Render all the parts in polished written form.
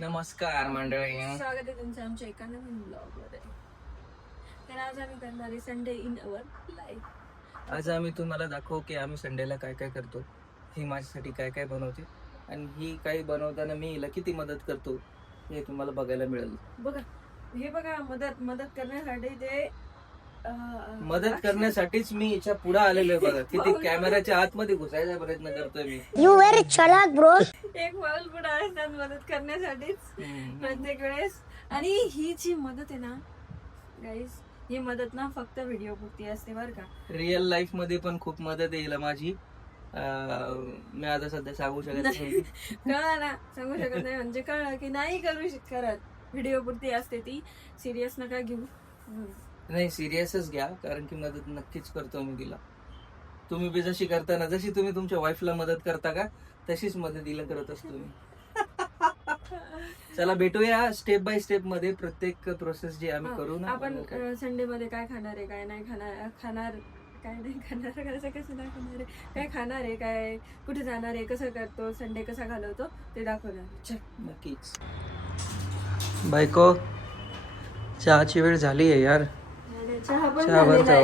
नमस्कार मंडळी, स्वागत आहे तुमचं आमच्या एका नवीन ब्लॉग मध्ये. तर आज आम्ही करणार आहे संडे इन अवर लाईफ. आज आम्ही तुम्हाला दाखवू की आम्ही संडेला काय काय करतो. ही माझ्यासाठी काय काय बनवते आणि ही काही बनवताना मी हिला किती मदत करतो हे तुम्हाला बघायला मिळेल. बघा हे बघा, मदत करण्यासाठी ते मदत करण्यासाठीच मी हिच्या पुढे आलेलो आहे. बघा किती कॅमेऱ्याच्या आतमध्ये घुसायचा प्रयत्न करतोय मी. You very chalak, bro. एक पाऊल पुढे असतात मदत करण्यासाठीच प्रत्येक वेळेस. आणि ही जी मदत आहे ना गाईज, ही मदत ना फक्त व्हिडिओ पुरती असते बरं का. रिअल लाईफ मध्ये पण खूप मदत येईल माझी. मी आता सध्या सांगू शकत नाही. कळलं ना, सांगू शकत नाही म्हणजे कळलं की नाही करू करत, व्हिडिओ पुरती असते ती. सिरियस नका घेऊ. नाही, सिरियसच घ्या, कारण की मदत नक्कीच करतो मी तिला. तुम्ही बी जशी करता ना, जशी तुम्ही तुमच्या वाईफला मदत करता का तशीच मदत तिला करत असतो मी. चला भेटूया स्टेप बाय स्टेप मध्ये प्रत्येक प्रोसेस जी आम्ही करू ना. आपण संडे मध्ये काय खाणार आहे, काय नाही खाणार काय नाही खाणार, कसं दाखवणार आहे, काय खाणार आहे, काय कुठे जाणार आहे, कसं करतो, संडे कसा घालवतो ते दाखवणार. नक्कीच. बायको, चहाची वेळ झाली आहे यार. चहा बनतो. वा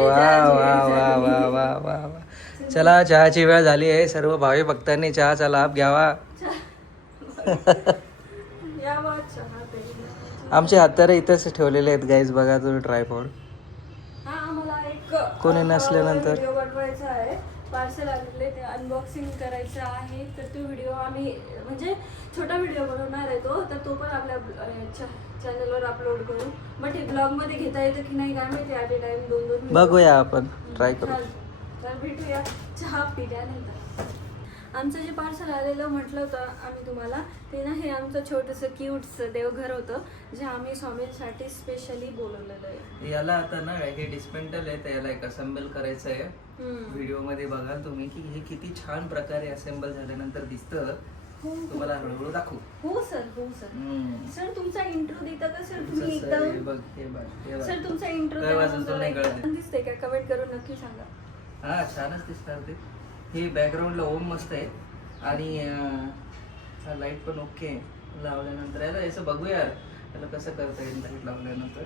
वा वा वा वा वा वा. चला, चहाची वेळ झाली आहे. सर्व भावी भक्तांनी चहाचा लाभ घ्यावा. आमचे हातारे इथंच ठेवलेले आहेत गाईज, बघा तुम्ही ट्रायपॉड. कोणी नसल्यानंतर व्हिडिओ बनवायचा आहे, पार्सल आलेले ते अनबॉक्सिंग करायचं आहे. तर तो व्हिडिओ आम्ही म्हणजे छोटा व्हिडिओ बनवणार आहे तर तो पण आपल्या चॅनलवर अपलोड करू. बट हे ब्लॉग मध्ये घेता येतं की नाही काय माहिती. ॲट ए टाइम दोन बघूया, आपण ट्राय करू. तर भेटूया चहा पिल्यानंतर. आमचं जे पार्सल आलेलं म्हटलं होतं आम्ही तुम्हाला, ते ना हे आमचं छोटंसं क्यूटचं देवघर होतं जे आम्ही स्वामींसाठी स्पेशली बोलवलेलं आहे. याला आता ना हे डिस्पेंडल आहे, तर याला एक असेंबल करायचं आहे. व्हिडिओ मध्ये बघाल तुम्ही की हे किती छान प्रकारे असेंबल झाल्यानंतर दिसतं. तुम्हाला हळूहळू दाखवू. हो सर, हो सर. सर तुमचा इंट्रो देता का सर तुम्ही एकदम? सर तुमचा इंट्रो दिसते का? कमेंट करून नक्की सांगा. हा, छानच दिसणार ते. हे बॅकग्राऊंडला ओम मस्त आहे आणि लाईट पण ओके लावल्यानंतर. याला असं बघूया याला कसं करता येईल लाईट लावल्यानंतर.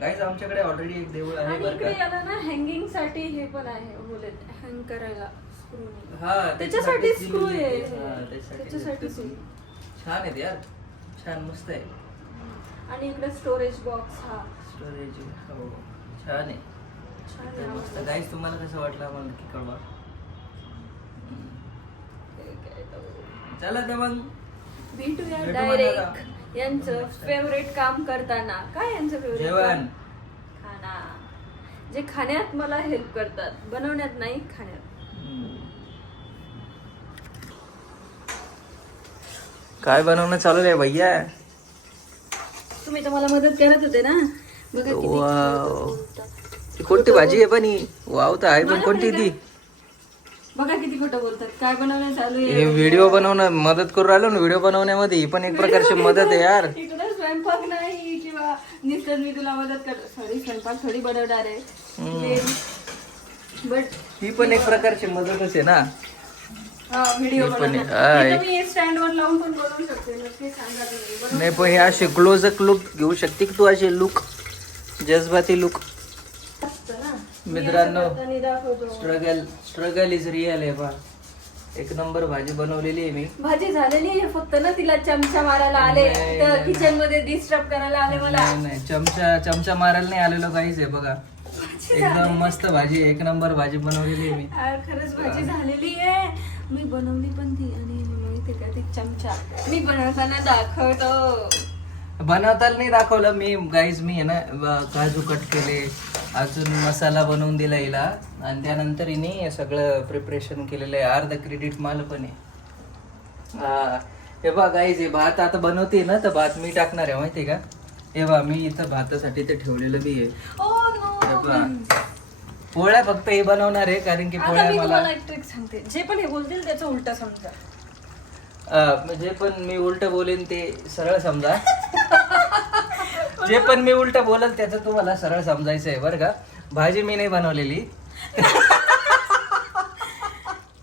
गाईज, आमच्याकडे ऑलरेडी एक देऊळ आहे बरं का. याला ना हँगिंग साठी हे पण आहे, बोलत हँग करायला स्क्रू. हा, त्याच्यासाठी स्क्रू आहे. त्याच्यासाठी छान आहेत यार, छान मस्त आहे. आणि इकडे स्टोरेज बॉक्स. हा स्टोरेज हो छान आहे. मस्त. गाईज, तुम्हाला कसं वाटलं आम्हाला नक्की कळवा. चला तर मग भेटूया डायरेक्ट यांचं फेवरेट काम करताना. काय यांचं फेवरेट? जेवण, खाना. जे खाण्यात मला हेल्प करतात, बनवण्यात नाही, खाण्यात. काय बनवणं चालू आहे भैया? तुम्ही तर मला मदत करत होते ना. बघा वाव, कोणती भाजी आहे पण ही? वाव तर आहे, पण कोणती ती? बघा किती खोटं बोलतात. काय बनवणं चालू हे आहे? व्हिडिओ बनवणं मदत करू राहिलो ना. व्हिडिओ बनवण्यामध्ये ही पण एक प्रकारची मदत आहे यार. इकडे स्वयंपाक नाही किंवा नुसतं मी तुला मदत करतो. सॉरी, स्वयंपाक थोडी बनवणार आहे, बट ही पण एक प्रकारची मदतच आहे ना. व्हिडिओ हा, मी स्टँड वर लावून पण बनवू शकते. नक्की सांगा तुम्ही. नाही पण हे असे क्लोजअप लुक घेऊ शकते की तू? असे लुक, जज्बाती लुक. मित्रांनो, स्ट्रगल इज रिअल आहे. बा, एक नंबर भाजी बनवलेली आहे मी. भाजी झालेली आहे, फक्त ना तिला चमचा मारायला आले, तर किचन मध्ये डिस्टर्ब करायला आले मला. नाही, चमचा मारायला नाही आलेलो काहीच आहे. बघा, एकदम मस्त भाजी, एक नंबर भाजी बनवलेली आहे मी. खरंच भाजी झालेली आहे. मी बनवली पण ती. आणि माहिती का, ती चमचा मी बनवताना दाखवतो. बनवताना नाही दाखवलं मी गाईज. मी आहे ना काजू कट केले, अजून मसाला बनवून दिला हिला, आणि त्यानंतर हिने सगळं प्रिपरेशन केलेलं आहे. अर्ध क्रेडिट मला पण आहे. हे बघा गाईज, हे भात आता बनवते ना, तर भात मी टाकणार आहे माहिती का. हे बघा, मी इथं भातासाठी ते ठेवलेलं बी आहे. पोळ्या फक्त हे बनवणार आहे, कारण की पोळ्या मला एक ट्रिक सांगते. जे पण हे बोलतील त्याचं उलट समजा. म्हणजे पण मी उलट बोलेन ते सरळ समजा. जे पण मी उलट बोलेन त्याचं तुम्हाला सरळ समजायचं आहे बरं का. भाजी मी नाही बनवलेली.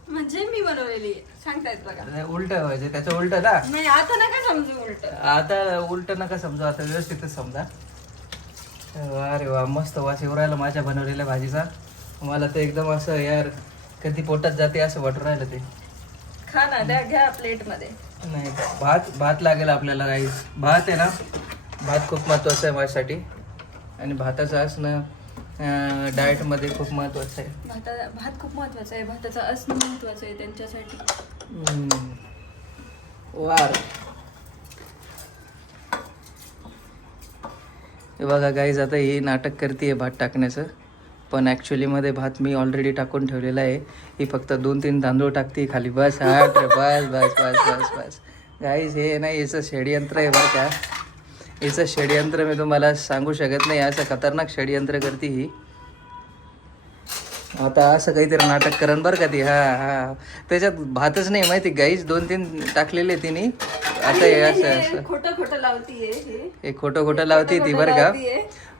म्हणजे मी बनवलेली सांगता येत समजायचं का? उलट व्हायचं त्याचं उलट ना. नाही आता नका समजू उलट. आता उलट नका समजू, आता व्यवस्थितच समजा. अरे वा, मस्त वास येऊ राहिला माझ्या बनवलेल्या भाजीचा. मला तर एकदम असं यार कधी पोटात जाते असं वाटून राहिलं ते. खा ना, द्या घ्या प्लेट मध्ये. नाही भात लागेल आपल्याला काही. भात आहे ना, भात खूप महत्वाचं आहे माझ्यासाठी. आणि भाताचं असणं डाएटमध्ये खूप महत्वाचं आहे. भात खूप महत्वाचा आहे, भाताचं असणं महत्वाचं आहे त्यांच्यासाठी. वार. हे बघा गाईज, आता ही नाटक करते भात टाकण्याचं, पण ॲक्च्युलीमध्ये भात मी ऑलरेडी टाकून ठेवलेला आहे. ही फक्त 2-3 तांदूळ टाकते खाली, बस. बस बस बस बस बस गाईज, हे नाही याचं षडयंत्र आहे बरं का. याचं षडयंत्र मी तुम्हाला सांगू शकत नाही, असं खतरनाक षडयंत्र करते ही. आता असं काहीतरी नाटक करण बरं का ती. हा त्याच्यात भातच नाही माहिती गाईज, 2-3 टाकलेले तिने. आता हे असं खोटं खोटं लावतीये हे खोटं लावते ती बरं का.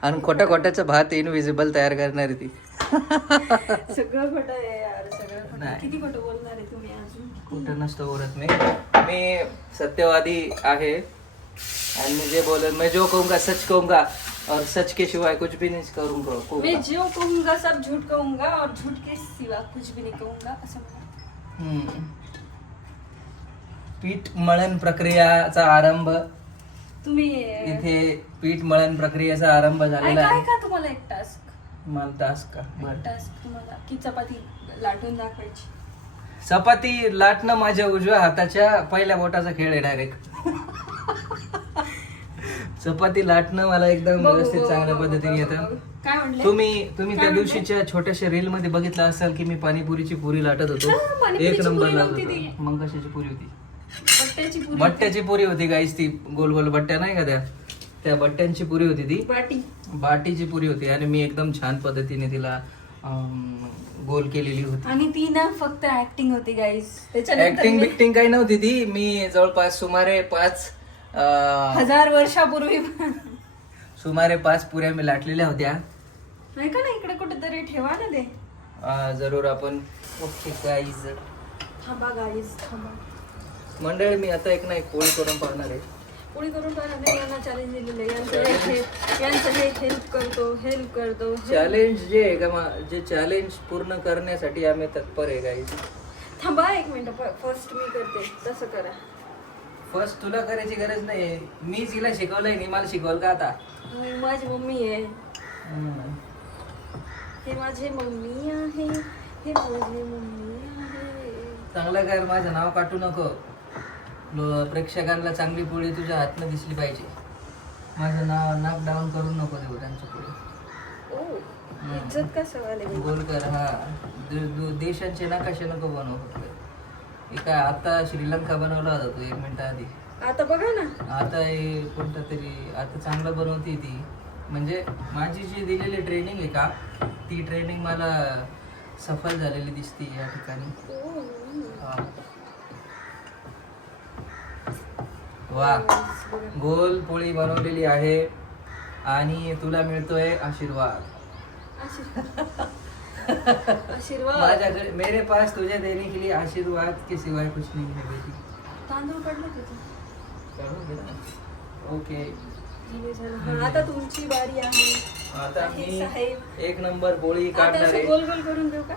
आणि खोट्याचं भात इनविजिबल तयार करणार ती. सगळं खोटं आहे यार, सगळं खोटं. किती खोटं बोलणार आहे तुम्ही अजून? खोटं नसतं बोलत मी सत्यवादी आहे. आणि मी जे बोलत, मैं जो कहूँगा सच कहूँगा और सच के सिवाय कुछ भी नहीं करूँगा. मैं जो कहूँगा सब झूठ कहूँगा और झूठ के सिवा कुछ भी नहीं कहूँगा असं म्हणा. पीठ मळण प्रक्रियाचा आरंभ. तुम्ही इथे पीठ मळण प्रक्रियेचा आरंभ झालेला काय आहे. का तुम्हाला एक टास्क? मला टास्क का? टास्क तुम्हाला की चपाती लाटून दाखवायची? चपाती लाटणं माझ्या उजव्या हाताच्या पहिल्या बोटाचा खेळ आहे डायरेक्ट. चपाती लाटणं मला एकदम व्यवस्थित चांगल्या पद्धतीने येतं. काय म्हणले? तुम्ही त्या दिवशीच्या छोट्याशा रील मध्ये बघितलं असाल की मी पाणीपुरीची पुरी लाटत होतो. एक नंबर लागत होता. मग कशाची पुरी होती? बट्ट्याची पुरी होती गाईस. ती गोल गोल बट्ट्या नाही का, त्या बट्ट्यांची पुरी होती ती. बाटीची पुरी होती. आणि मी एकदम छान पद्धतीने तिला गोल केलेली होती. आणि ती ना फक्त ऍक्टिंग होती गाईस. ऍक्टिंग बिक्टिंग काही नव्हती ती. मी जवळपास सुमारे 5,000 वर्षापूर्वी सुमारे 5 पुऱ्या मी लाटलेल्या होत्या. नाही का ना, इकडे कुठेतरी ठेवा ना ते. जरूर आपण. ओके गाईज, थांबा गाईस, थांबा. मंडळी, मी आता एक पोळी करून पाहणार आहे. पोळी करून पाहणार नाही. यांना चॅलेंज दिलेलं आहे. यांचं हे हेल्प करतो. चॅलेंज जे आहे का, जे चॅलेंज पूर्ण करण्यासाठी आम्ही तत्पर आहे गाईज. थांबा एक मिनिट, फर्स्ट मी करते. तसं करा. फर्स्ट तुला करायची गरज नाही. मी तिला शिकवलंय नाही, मला शिकवल का आता? माझी मम्मी आहे. हे माझी मम्मी आहे. चांगलं कर, माझं नाव काटू नको. प्रेक्षकांना चांगली पोळी तुझ्या हातनं दिसली पाहिजे. माझं नाव नाक डाऊन करून नको देऊ त्यांच्या पुढे. इज्जत का सवाल आहे? गोल कर. देशांचे नकाशे नको बनवू फक्त. काय आता श्रीलंका बनवला होता तू 1 मिनिट आधी. आता बघा ना, आता हे कोणतं तरी आता चांगलं बनवते ती. म्हणजे माझी जी दिलेली ट्रेनिंग आहे का, ती ट्रेनिंग मला सफल झालेली दिसते या ठिकाणी. वा, गोल पोळी बनवलेली आहे. आणि तुला मिळतोय आशीर्वाद. आशीर्वाद माझ्याकडे, मेरे पास तुझे देने के लिए आशीर्वाद के सिवाय कुछ नहीं है बेटी. तांदूळ पडलं तिथे. ओके, आता तुमची बारी आहे. आता मी 1 नंबर पोळी काढणार आहे. गोल गोल करून देऊ का?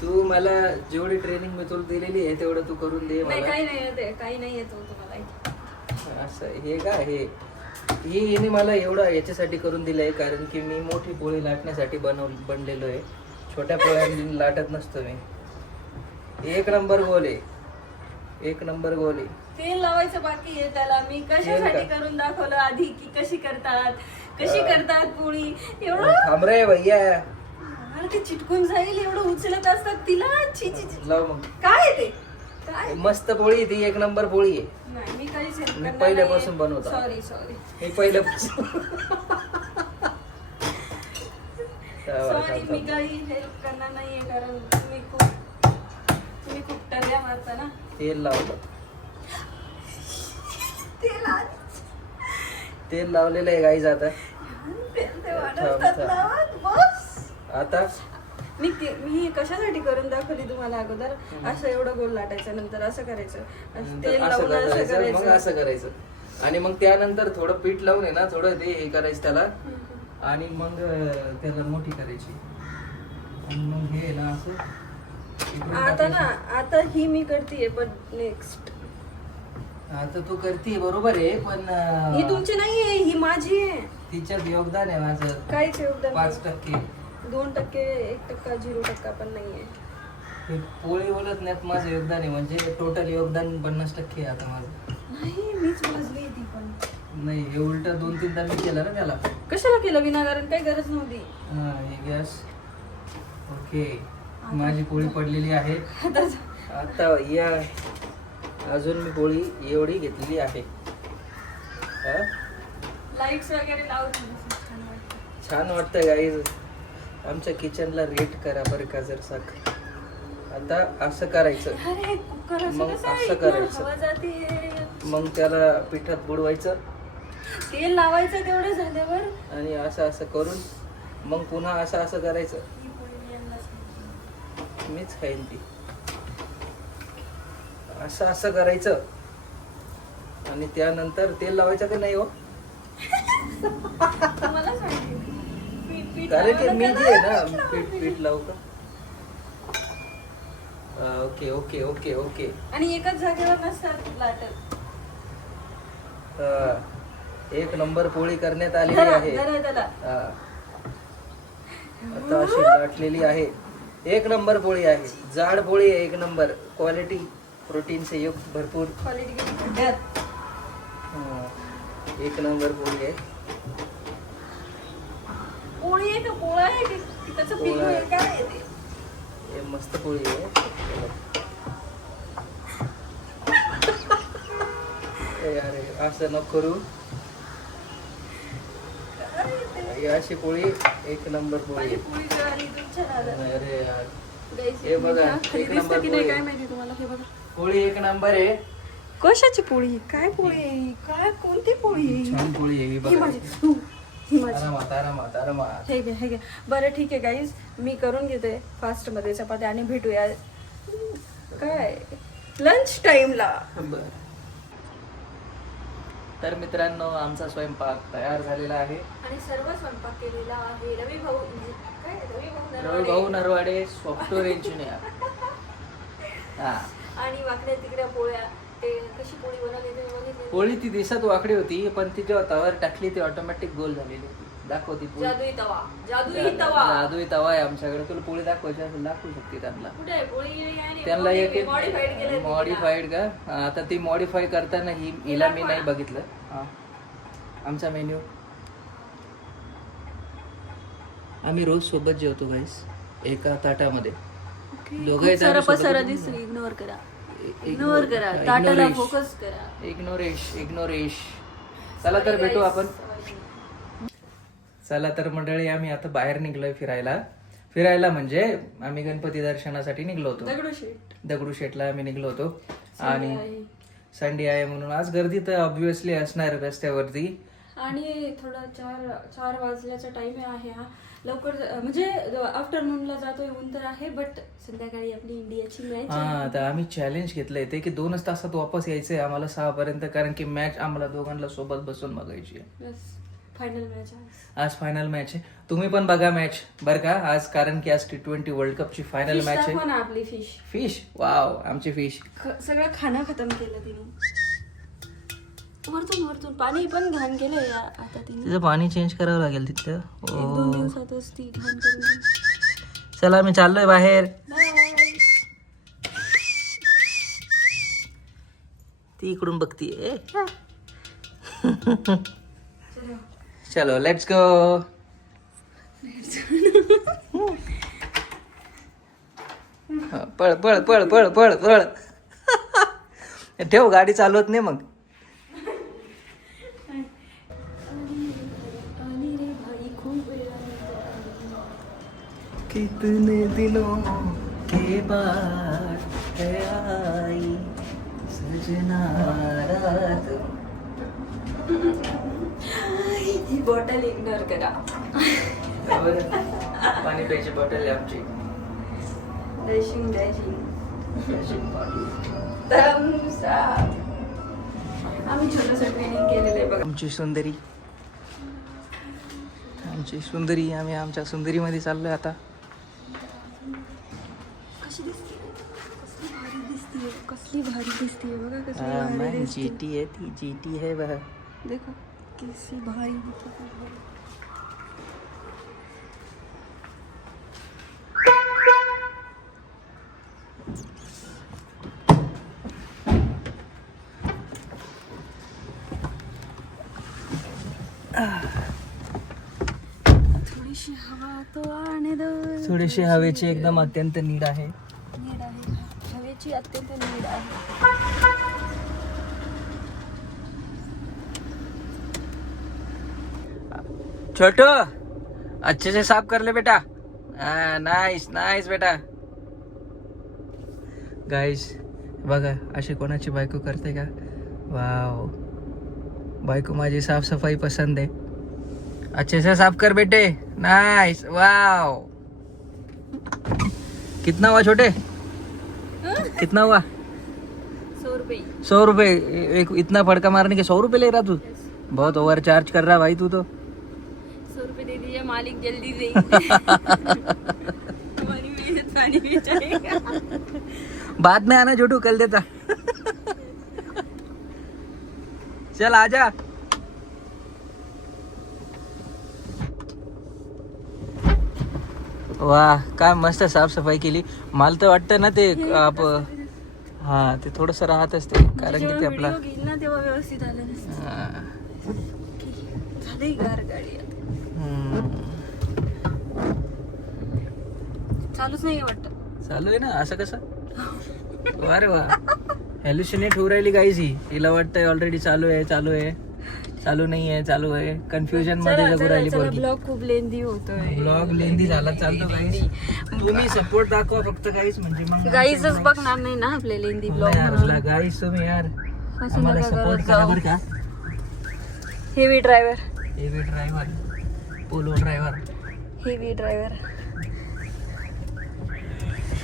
तू मला जेवढी ट्रेनिंग मी तुला दिलेली आहे तेवढं तू करून दे मला. काही नाही येतो तुम्हाला. असं हे का, हिने मला एवढं याच्यासाठी करून दिलंय कारण की मी मोठी पोळी लाटण्यासाठी बनलेलो आहे. छोट्या पोळ्या लाटत नसतो मी. 1 नंबर गोल आहे. 1 नंबर गोल आहे. तेल लावायचं बाकी आहे त्याला. मी कशासाठी करून दाखवलं आधी की कशी करतात पोळी. एवढं थांब रे भैया, अरे ते चिटकून जाईल. एवढं उचलत असतात तिला. लाव मग. काय आहे ते? काय मस्त पोळी ती 1 नंबर पोळी आहे. नाही, मी काहीच मी पहिल्यापासून बनवतो. सॉरी मी पहिल्यापासून मी काही हेल्प करणार नाहीये कारण तुम्ही खूप टर्या मारता ना. तेल लावलं. तेल लावलेलं आहे गाईज. आता तेल ते वाढवतात लावा, बस. आता मी कशासाठी करून दाखवली तुम्हाला अगोदर. असं एवढं गोल लाटायचं, नंतर असं करायचं, असं तेल असं लावून असं करायचं, मग करायचं. असं करायचं. आणि मग त्यानंतर थोडं पीठ लावून आहे ना, थोडं ते हे करायचं त्याला, आणि मग त्याला मोठी करायची. आणि मग हे ना असं इकडून आता ना, टाकायचं. आता ही मी करतीये, पण नेक्स्ट आता तू करते बरोबर आहे, पण ही तुमची नाहीये, ही माझी आहे. तिच्यात योगदान आहे माझं काहीच योगदान 5%. 2%, 1%, 0% पण नाहीये. ते पोळी बोलत नाहीत माझं योगदान आहे, म्हणजे टोटल योगदान 50% आहे आता माझं. नाही, मीच भाजली ती पण. नाही, हे उलट 2-3दा मी केलं ना त्याला. कशाला केलं विनाकारण? काही गरज नव्हती. हा, हे गॅस. ओके, माझी पोळी पडलेली आहे. आता या अजून मी पोळी एवढी घेतलेली आहे. हा? लाईट्स वगैरे लावून छान वाटतं. छान वाटतं गाईज. आमच्या किचनला रेट करा बरं का जर साक. आता असं करायचं, अरे कुकर मग असं कसं असं इथनं करायचं. हवा जाते. मग त्याला पिठात बुडवायचं तेल लावायचं तेवढं झाल्यावर. आणि असं असं करून मग पुन्हा असं असं करायचं. ही पोळी मी यांनाच खायची. मीच खाईन ती. असं असं करायचं आणि त्यानंतर तेल लावायचं का नाही हो? तुम्हाला सांगते. पीठ कारण की लावायला मी का जे आहे नाही? ना पीठ लावू का? Okay okay okay okay. आणि एकाच जागेवर नसतात लाटत. एक नंबर पोळी करण्यात आलेली धरा, आहे. धरा त्याला. हा. आता अशी लाटलेली आहे. एक नंबर पोळी आहे. जाड पोळी आहे, एक नंबर क्वालिटी, प्रोटीन से युक्त भरपूर. क्वालिटी किती खड्ड्यात. एक नंबर पोळी आहे. पोळी आहे का पोळा आहे की त्याचं पोळा पिल्लू आहे आहे. काय आहे ते? हे मस्त पोळी आहे. ए अरे असं नको करू. ही अशी पोळी एक नंबर पोळी माझी आहे. पोळी जळाली तुमच्या नादात. अरे यार, Guys, हे बघा, खाली एक दिसतं नंबर की नाही पोळी काय आहे. माहिती तुम्हाला. हे बघा, पोळी एक नंबर आहे. कशाची पोळी? काय पोळी आहे? काय कोणती पोळी आहे? छान पोळी आहे ही ही बघा. माझी. ही माझी. आरामात आरामात आरामात. हे घे, हे घे. बरं ठीक आहे गाईज, मी करून घेते फास्ट मध्ये चपात्या आणि भेटूया काय लंच टाइमला. बरं. तर मित्रांनो, आमचा स्वयंपाक तयार झालेला आहे. आणि सर्व स्वयंपाक केलेला आहे रवी भाऊ. काय रवी भाऊ नरवाडे, सॉफ्टवेअर इंजिनियर. हा, आणि वाकड्या तिकड्या पोळ्या. ते कशी पोळी बनवली ते बघितली. पोळी ती दिसत वाकडी होती, पण ती जेव्हा तव्यावर टाकली ती ऑटोमॅटिक गोल झालेली होती. दाखवती पोळी. जादुई तवा. जादुई तवा. जादुई तवा आहे आमच्याकडे. तुला पोळी दाखवायची असेल दाखवू शकते त्यांना. कुठे आहे पोळी गिळी काय नाही. त्यांना एक मॉडिफाईड केलं. मॉडिफाईड का? आता ती मॉडिफाय करताना हिला मी नाही बघितलं. हा, आमचा मेन्यू. आम्ही रोज सोबत जेवतो गाईस, एका ताटामध्ये. दोघंही सारा ताट सोबत पसारा जेवतो. दिसतो. इग्नोर करा. इग्नोर करा. ताटाला फोकस करा. इग्नोरेश. चला तर भेटू आपण. चला तर मंडळी, आम्ही आता बाहेर निघलोय फिरायला म्हणजे आम्ही गणपती दर्शनासाठी निघलो होतो. दगडूशेठला आम्ही निघलो होतो. आणि संडे आहे म्हणून आज गर्दी तर ऑब्व्हियसली असणार रस्त्यावरती. आणि थोडा 4 वाजल्याचा टाइम आहे हा. लवकर म्हणजे आफ्टरनूनला जातोय, ऊन तर आहे, बट संध्याकाळी आपली इंडियाची मॅच. हा, तर आम्ही चॅलेंज घेतलंय ते की 2च तासात वापस यायचंय आम्हाला 6 पर्यंत, कारण की मॅच आम्हाला दोघांना सोबत बसून बघायची आहे. फायनल मॅच आज फायनल मॅच आहे. तुम्ही पण बघा मॅच बरं का आज, कारण की आज T20 वर्ल्ड कपची फायनल मॅच आहे. आपली फिश. वाव, आमची फिश. सगळं खाणं खतम केलं तिने. वरतून पाणी पण घाण केलंय आता तिने. तिचं पाणी चेंज करावं लागेल तिथलं. 1-2 दिवसातच ती घाण करून. चला मी चाललोय बाहेर. ती इकडून बघतीये. चलो लेट्स गो. पळ पळ पळ पळ पळ पळ. ठेव, गाडी चालवत नाही मग. कितने दिनों के बाद है आई सजना रात. ही बॉटल इग्नोर करा. पाणी प्यायची बॉटल आहे आमची. डॅशिंग धर्मशाला. आम्ही छोटंसं ट्रेनिंग केलेलं आहे बघा. आमची सुंदरी आम्ही आमच्या सुंदरीमध्ये चाललोय आता. कशी दिसते, कसली भारी दिसते बघा, कसली भारी दिसते. जीटी है ती, जीटी है वह. देखो कैसी भारी दिखती है. थोडीशी हवा तो आने दो. थोडीशी हवेची एकदम अत्यंत नीड आहे. नीड आहे, हवेची अत्यंत नीड आहे. छोटू अच्छे से साफ कर ले बेटा. नाइस नाइस बेटा. गाइस बघा अशी कोणाची बायको करते का. वाव, बायको माझी साफसफाई पसंद है. अच्छे से साफ कर बेटे. नाइस. वाव. कितना हुआ छोटे, कितना हुआ. 100 रुपये. 100 रुपये. एक इतना फड़का मारने के 100 रुपये ले रहा तू. बहुत ओवर चार्ज कर रहा भाई तू तो. 100 रुपये दे दीजिए मालिक, जल्दी दे. हमारी मेहनत पानी में जाएगा. बाद में आना छोटू, कल देता. चल आजा. वाह, काय मस्त साफसफाई केली. मला तर वाटतं ना ते हा ते थोडस राहतच ते, कारण की ते आपला घेईल ना तेव्हा व्यवस्थित आलं नसतं. हा. झाली गार गाडी आता. चालूच नाही वाटत. चालू आहे ना. असं कसं. वा रे वा. हॅल्युसिनेट होऊ राहिली गाईज ही. तिला वाटतंय ऑलरेडी चालू आहे, चालू आहे, चालू नाही आहे, चालू आहे. कन्फ्युजन मध्ये जगू राहिली पोरगी. ब्लॉग खूप लेंदी होतोय. ब्लॉग लेंदी झाला चालतो गाईज. तुम्ही सपोर्ट दाखवा फक्त गाईज, म्हणजे मग गाईजच बघणार नाही ना आपले लेंदी ब्लॉग. गाईज तुम्ही यार असं आम्हाला नका सपोर्ट करत करा जाऊ. बरं का. Heavy driver, heavy driver, polo driver. Heavy driver.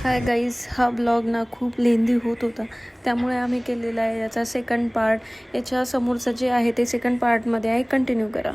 Hi guys, हा ब्लॉग ना खूप लेंदी होत होता, त्यामुळे आम्ही केलेला आहे याचा सेकंड पार्ट. याच्या समोरचं जे आहे ते सेकंड पार्टमध्ये आहे, कंटिन्यू करा.